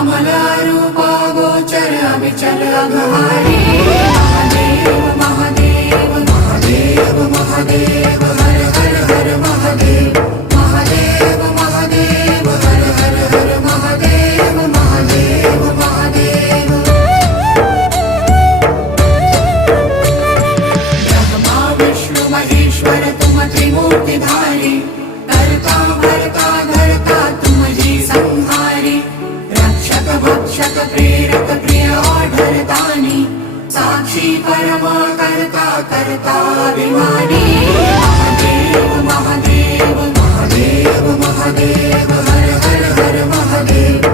अमल रूपा गोचर अविचल अघहारी महादेव महादेव महादेव महादेव हर हर हर महादेव महादेव महादेव हर हर हर महादेव महादेव महादेव ब्रह्मा विष्णु महेश्वर तुम त्रिमूर्तिधारी करता भरता धरता तुम जी संहारी रक्षक भक्षक प्रेरक प्रिय आढरतानी साक्षी परमा करता करता अभिमानी महादेव महादेव महादेव महादेव हर हर हर महादेव